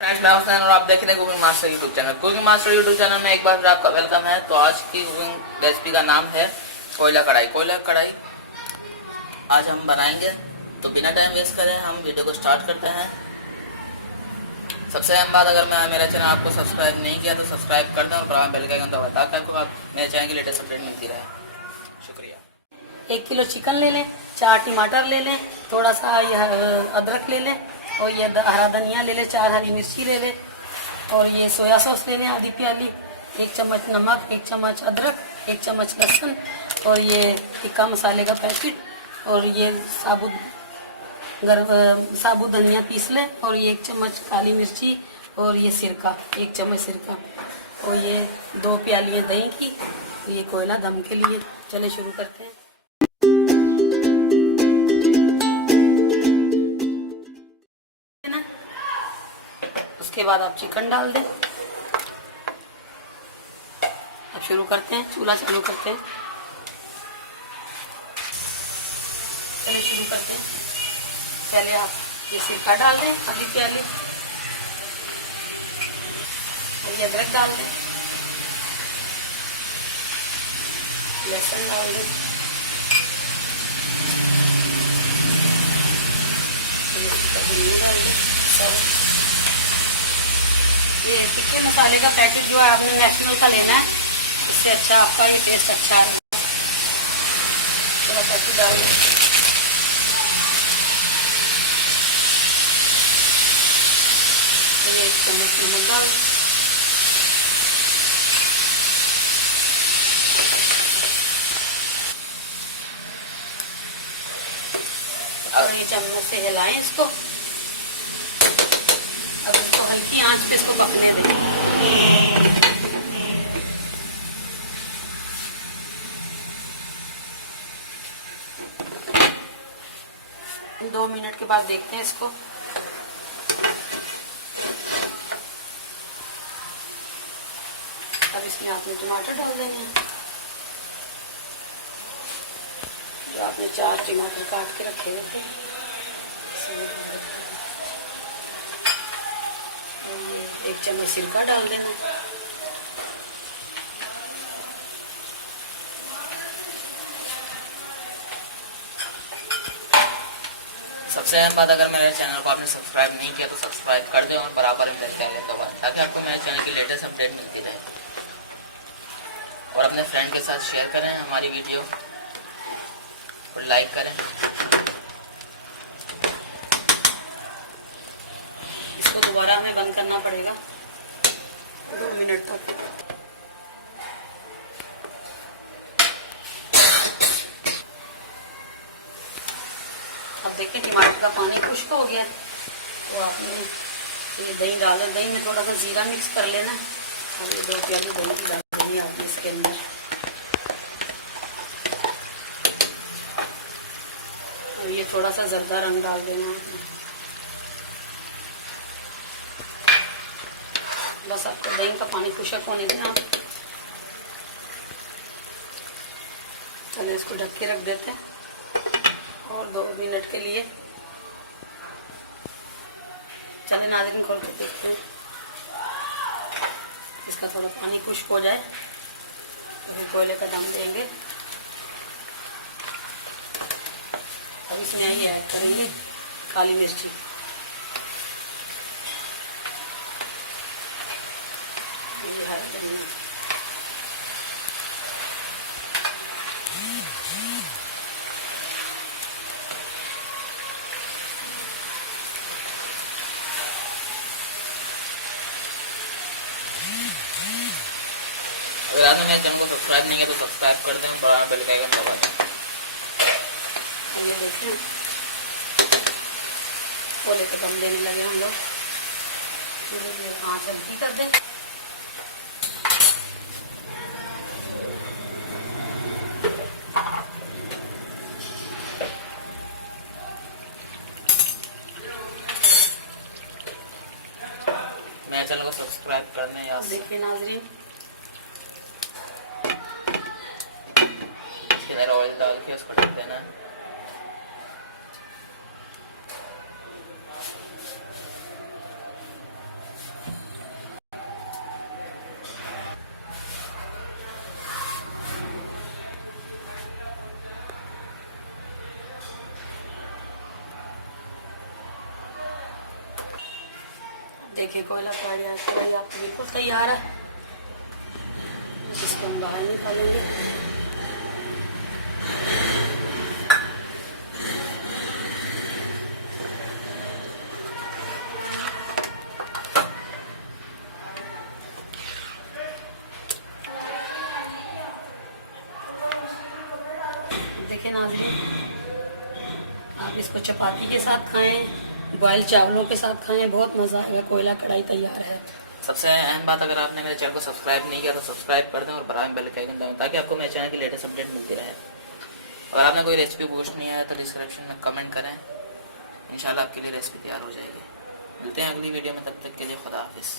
Friends, मैं हुसैन और आप देख रहे हैं cooking master YouTube channel. Cooking master YouTube channel में एक बार फिर आपका वेलकम है। तो आज की कुकिंग रेसिपी का नाम है कोयला कढ़ाई। कोयला कढ़ाई आज हम बनाएंगे, तो बिना टाइम वेस्ट करें हम वीडियो को स्टार्ट करते हैं। सबसे अहम बात, अगर मेरा चैनल आपको सब्सक्राइब नहीं किया तो सब्सक्राइब कर दें और बराबर बेल का आइकन दबाएं ताकि आपको मेरे चैनल की लेटेस्ट अपडेट मिलती रहे। शुक्रिया। 1 किलो चिकन ले लें, 4 टमाटर ले लें, थोड़ा सा यह अदरक ले लें और ये हरा धनिया ले लें, 4 हरी मिर्ची ले लें और ये सोया सॉस ले लें आधी प्याली, 1 चम्मच नमक, 1 चम्मच अदरक, 1 चम्मच लहसुन और ये टिक्का मसाले का पैकेट और ये साबुत धनिया पीस लें और ये 1 चम्मच काली मिर्ची और ये सिरका, 1 चम्मच सिरका और ये 2 प्यालियाँ दही की। ये कोयला दम के लिए। चले शुरू करते हैं। उसके बाद आप चिकन डाल दें। अब शुरू करते हैं, चूल्हा चालू करते हैं। चलिए शुरू करते हैं। पहले आप ये सिरका डाल दें आधी प्याली और ये अदरक डाल दें, लहसुन डाल दें, धनिया डाल दें। ये टिक्के मसाले का पैकेट जो है आपने नेशनल का लेना है, इससे अच्छा आपका ये टेस्ट अच्छा है। थोड़ा पैकेट डाल दें। ये 1 चम्मच नमक डाल दें। और ये चम्मच से हिलाएं इसको। अब इसको हल्की आंच पे इसको पकने दें। 2 मिनट के बाद देखते हैं इसको। अब इसमें आपने टमाटर डाल देने हैं, जो आपने 4 टमाटर काट के रखे हुए थे। और ये 1 चम्मच सिरका डाल देना। सबसे अहम बात, अगर मेरे चैनल को आपने सब्सक्राइब नहीं किया तो सब्सक्राइब कर दें और बराबर बेल का आइकन दबाएं ताकि आपको मेरे चैनल की लेटेस्ट अपडेट मिलती रहे। और अपने फ्रेंड के साथ शेयर करें हमारी वीडियो और लाइक करें। इसको दोबारा हमें बंद करना पड़ेगा 2 मिनट तक। अब देखिए टमाटर का पानी खुश्क हो गया है। तो आपने ये दही डाले, दही में थोड़ा सा जीरा मिक्स कर लेना है और ये 2 प्याली दही की डाल देनी है आपने इसके अंदर। और ये थोड़ा सा जर्दा रंग डाल देना आपने। बस आपको दही का पानी खुश्क होने देना। चलिए इसको ढक के रख देते हैं और 2 मिनट के लिए। चलिए नाज़रीन खोल के देखते हैं। इसका थोड़ा पानी खुश्क हो जाए तो फिर कोयले का दम देंगे। अब इसमें ये ऐड करेंगे काली मिर्ची, हरा धनिया, अगर आपने मेरे चैनल को सब्सक्राइब नहीं किया तो सब्सक्राइब कर दें और बराबर बेल का आइकन दबा दें। ये देखिए कोयले का दम देने लगे हम लोग। आँच हल्की कर दें। मेरे चैनल को सब्सक्राइब करने या देखिए नाजरीन, ऑयल डाल के उसको ढक देना है। देखिए कोयला कढ़ाई आपको बिल्कुल तैयार है। इसको हम बाहर निकालेंगे। देखिए नाज़रीन, आप इसको चपाती के साथ खाएं, बॉयल चावलों के साथ खाएं, बहुत मज़ा आएगा। कोयला कढ़ाई तैयार है। सबसे अहम बात, अगर आपने मेरे चैनल को सब्सक्राइब नहीं किया तो सब्सक्राइब कर दें और बराबर में बेल के आइकन दबाएं ताकि आपको मेरे चैनल की लेटेस्ट अपडेट मिलती रहे। अगर आपने कोई रेसिपी पूछनी है तो डिस्क्रिप्शन में कमेंट करें, इंशाल्लाह आपके लिए रेसिपी तैयार हो जाएगी। मिलते हैं अगली वीडियो में, तब तक के लिए खुदा हाफिज़।